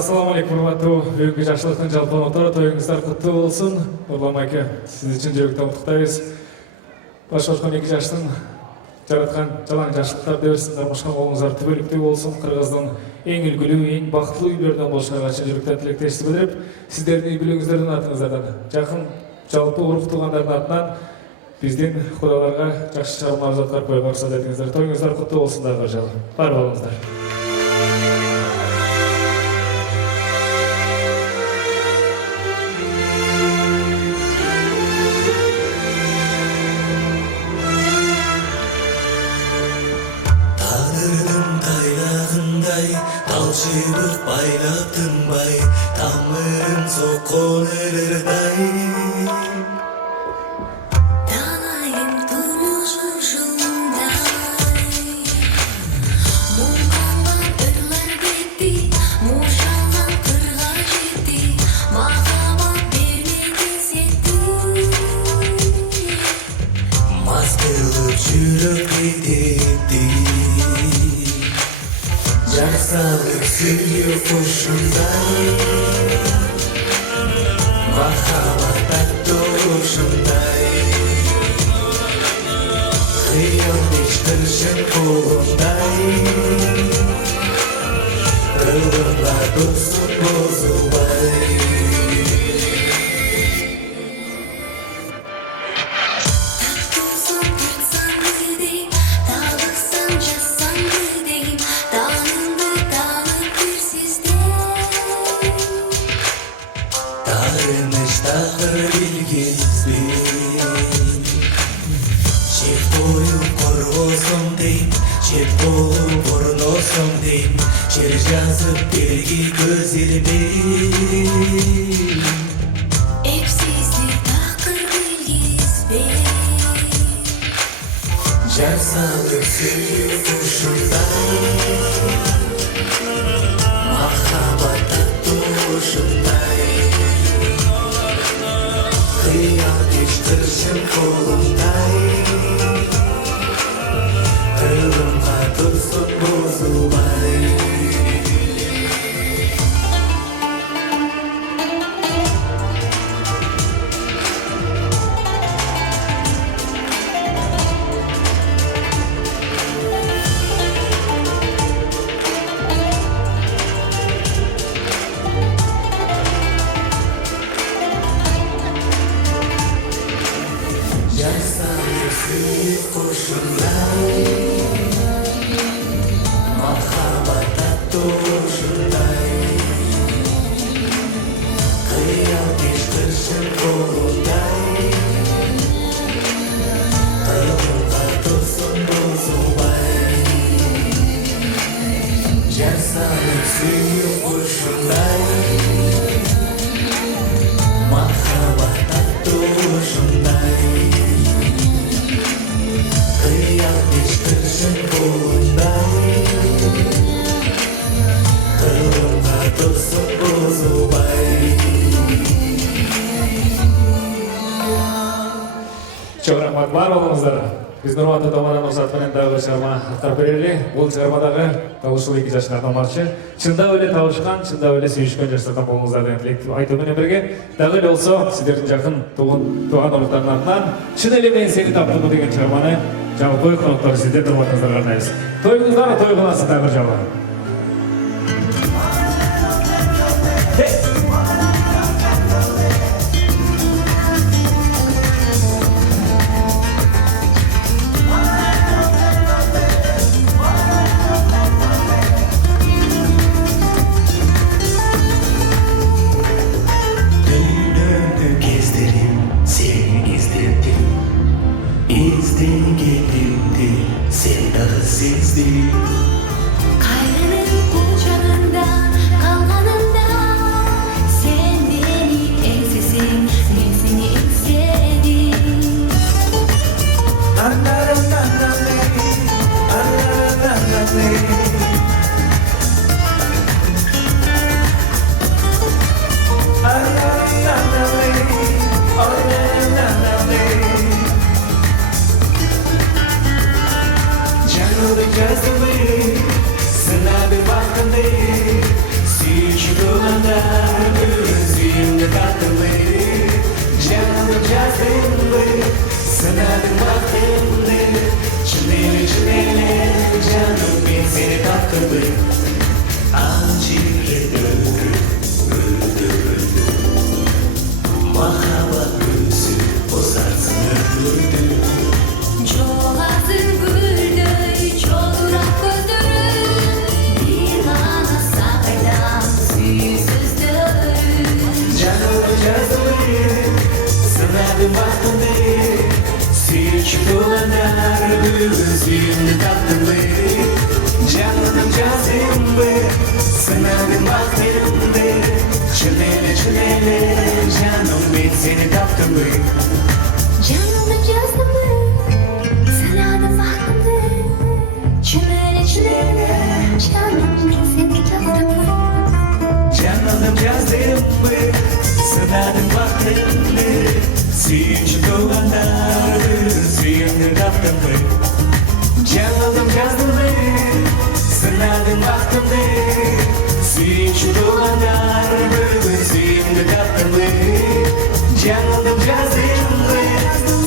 Ассалаумағалейкум, урматтуу бүгүнкү жакшылыктын жалпы нотору тоюңуздар куттуу болсун. Урлан айке, сиз үчүн жүрөктөн куттуктайбыз. Баш кошкон 2 жаштын жараткан жалаң жакшылыктарды берсин, дармашкан колуңуздар түбөлүктүү болсун. Кыргыздын эң үлгүлүү, эң бактылуу үйлөрүнөн болушуна чын жүрөктөн тилектештик билдирип, сиздердин үй бүлөңүздөрдүн атыңыздардан, жакын жалпы урук туугандардын атынан биздин кудаларга жакшы чыгармалар аткарып коюуга уруксат этиңиздер. Тоюңуздар куттуу болсун дагы жолу. Бар болуңуздар. Талшыбық байлап тынбай, тамырын соққан өрірдай. Танайым тұрмышым жылындай. Мұңқанған үрлер бетті, мұшалған қырға жетті. Махаббат бермеген сетті. Мас қылып жүріп кететті. Жақсалық сүйі ұшындай, махаббат тәтті ұшындай. Қиял ешкіршін қолындай, қылыңға дұрсын бозылбай. Тағыр білгізбен Шет бойы құрғысым дейм, шет болу бұрнысым дейм. Жер жазып берге көзербен Епсіздер тақыр білгізбен Жар салып сүйі ұшындай, махаббат тәтті ұшындай. Қиял ешкіршін қолындай, қылымға тұрсын бозылбай. Жақсалық сүйі ұшындай, махаббат тәтті ұшындай. Қиял ешкіршін қолындай, қылымға тұрсын бозылбай. Жақсалық сүйі ұшындай, махаббат тәтті ұшындай. Қиял ешкіршін қолындай, қылымға тұрсын бозылбай. Çok rahmat, бар болуңуздар. Биз урматтуу томадан уруксат менен дагы бир чыгарма аткарып берели. Бул чыгармадагы табышуу 2 жаштын атамарчы чындап эле табышкан, чындап эле сүйүшкөн жаштардан болуңуздар деген тилек айтуу менен бирге дагы эле болсо сиздердин жакын тууган уруктардын атынан чын эле мен сени таптым деген чыгарманы жалпы коноктор сиздердин урматыңыздарга арнайбыз. Тоюңуздар той кыласыздар дагы жолу. İzden gelindi, sen dağı sezdin. Қайда bakılı Acilede öldü Mahavat gözü bozarsın öldü Çoğazın gülдөй çoğurak gözlerin Bir gana sağdan süysüzdür Canımı yazılı Sınadım baktımdı Sürüş dolanlar Gözümde tatlımı Canım yazımı Sınadım baktımdı Çınele çınele Canım ben seni taptımı Canımın yazımı Sınadım baktımdı Çınele çınele Canım seni taptımı Canım yazımı Sınadım baktımdı Sürüş dolanlar Gözümde tatlımı Canım yazımı Sınadım baktımdı Sürüş dolanlar Gözümde tatlımı Canım yazımı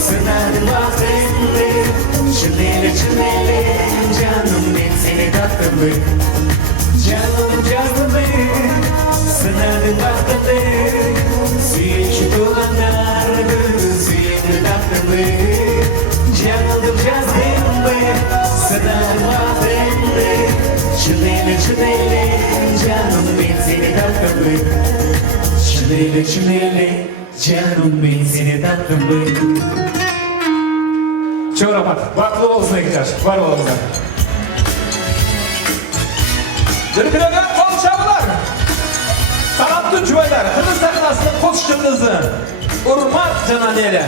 Sınadım baktımdı Çınele çınele Canım ben seni tatlımı Canım yazımı Sınadım baktımdı Sürüş dolanlar Gözümde tatlımı Canım yazımı Sınadım baktımdı Çınele çınele Canım ben seni tatlımı Çınele çınele Canım ben seni tatlımı Çok rahmat. Vakti olsun ekler. Var olalımlar. Jirkiragan qo'lshalar, qanotli juvalar, Qirg'iz taronasining qo'shiqchimizni Urmat Jananeli